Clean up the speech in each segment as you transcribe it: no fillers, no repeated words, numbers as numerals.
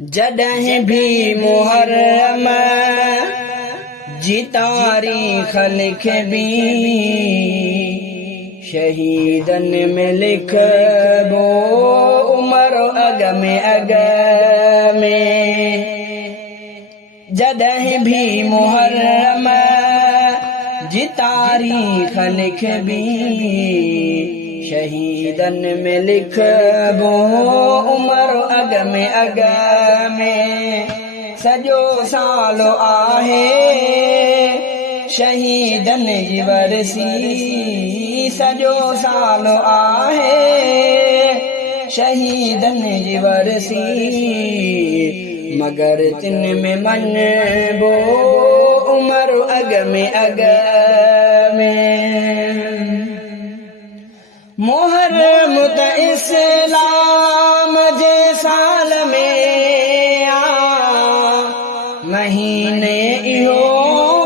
जॾहिं भी मुहर्रम जी तारीख़ लिखबी, शहीदन में लिखबो उमर अग में अग में। जॾहिं भी मुहर्रम जी तारीख़ लिखबी, शहीदन में लिखबो उमर अग में अग में। सॼो साल आहे शहीदन जी वरसी, सॼो साल आहे शहीदन जी वरसी। मगर तिन में मनबो उमर अग में अग में। मुहर्रम त इस्लाम जे साल में आ, महीने इहो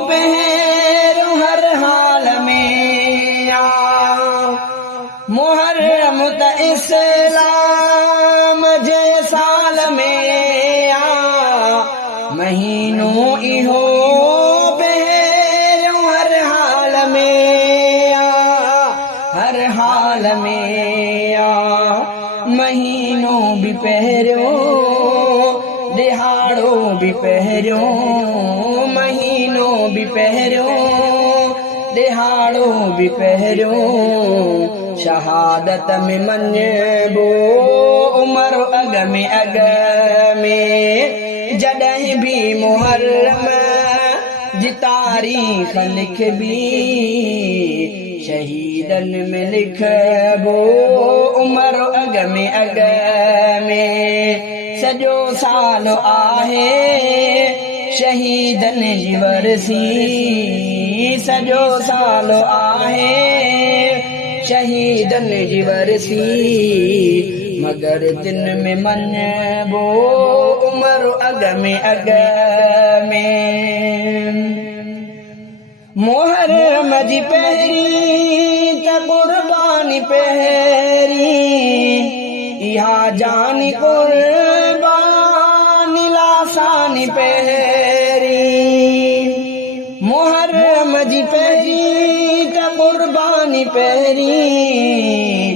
पहिरियों हर हाल में आ। मुहर्रम त इस्लाम जे साल में आ, महीनो इहो पहिरियों हर हाल में आ, हर हाल में आ। महीनो भी पहिरियों, दिहाड़ो भी पहिरियों, महीनो भी पहिरियों, दिहाड़ो भी पहिरियों। शहादत में मनबो उमर अग में अग में। जॾहिं भी मुहर्रम जी तारीख़ लिखबी, शहीदन में लिखबो उमर अग में अग में। सॼो साल आहे शहीदन जी वरसी, सॼो साल आहे शहीदन जी वरसी। मगर दिन में मनबो उमर अग में अग में। मुहर्रम जी पहिरीं त कुर्बानी पहिरीं, इहा जानी कुर्बानी लासानी पहिरीं। मुहर्रम जी पहिरीं त कुर्बानी पहिरीं,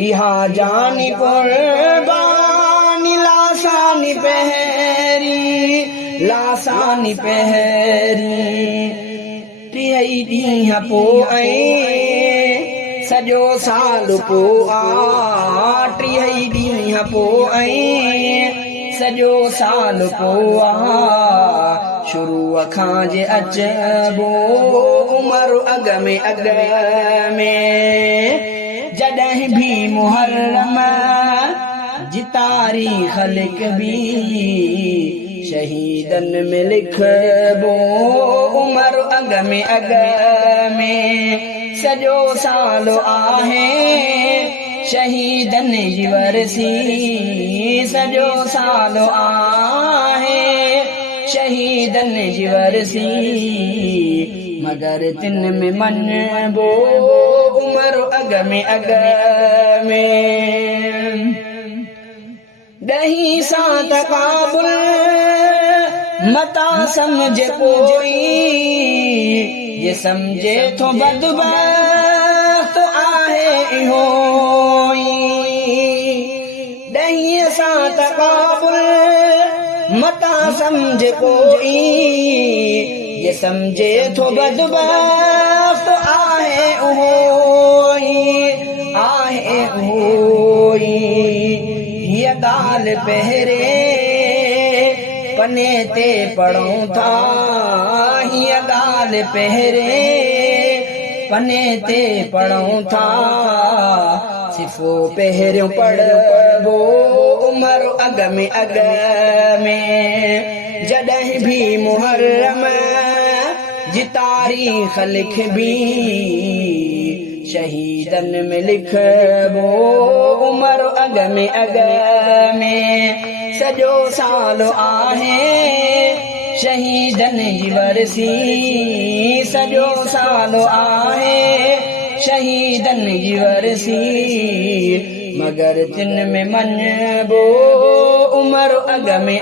इहा जानी कुर्बानी लासानी पहिरीं, लासानी पहिरीं। टीह ॾींहं पोइ सॼो साल पोइ आ, टीह ॾींहं पोइ सॼो साल पोइ आ। शुरूअ खां जे अचबो उमर अग में अग में। जॾहिं भी मुहर्रम जी तारीख़ लिखबी, शहीदन में लिखबो उमर अग में अग में। सॼो साल आहे शहीदन जी वरसी, सॼो साल आहे शहीदन जी वरसी। मगर तिन में मनबो उमर अग में अग में। ॾहीं सां तक़ाबुल मता समझे कोई, ये समझे थो बदबख्त आहे इहो। ॾहीं सां तक़ाबुल मता समझे कोई, ये समझे थो बदबख्त आहे उहो, आहे उहो। हीअ ॻाल्हि पहिरें पने ते पढ़ूं था, हीअ ॻाल्हि पहिरें पने ते पढ़ूं था। सिफ़ो पहिरियों पढ़बो उमर अग में अग में। जॾहिं भी मुहर्रम जी तारीख़ लिखबी, शहीदन में लिखबो उमर अग में अग में। सॼो साल आहे शहीदन जी वरसी, सॼो साल आहे शहीदन जी वरसी। मगर तिन में मनबो उमर अग में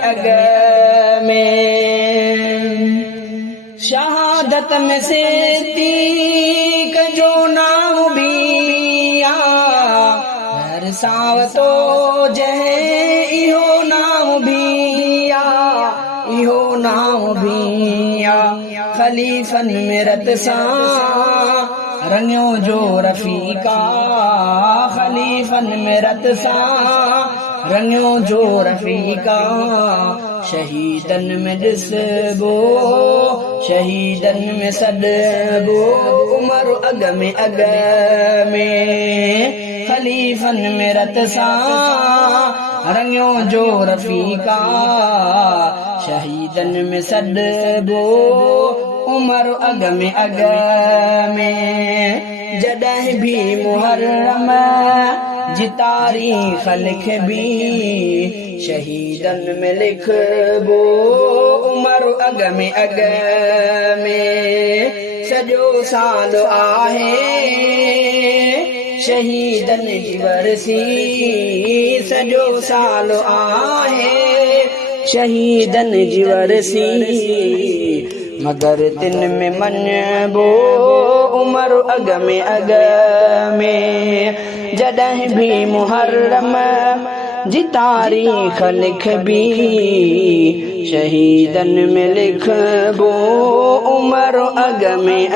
शहादत में सिद्दीक जो नाम भी हर सावतो जहे इहो नाम भी इहो नाम भी खलीफन में रत सां रंगियो जो रफ़ीका खलीफन में रत सां रंगियो जो रफ़ीका शहीदन में ॾिसबो शहीदन में सॾबो उमर अग में खलीफन में रत सां रंगियो जो रफ़ीका शहीदन में सॾबो उमर अग में जॾहिं भी मुहर्रम जी तारीख़ लिखबी शहीदन में लिखबो उमर अग में सॼो साल आहे शहीदन जी वरसी सॼो साल आहे शहीदन जी वरसी मगर तिन में मञबो उमर अग में जॾहिं भी मुहर्रम जी तारीख़ लिखबी शहीदन में लिखबो उमर अग में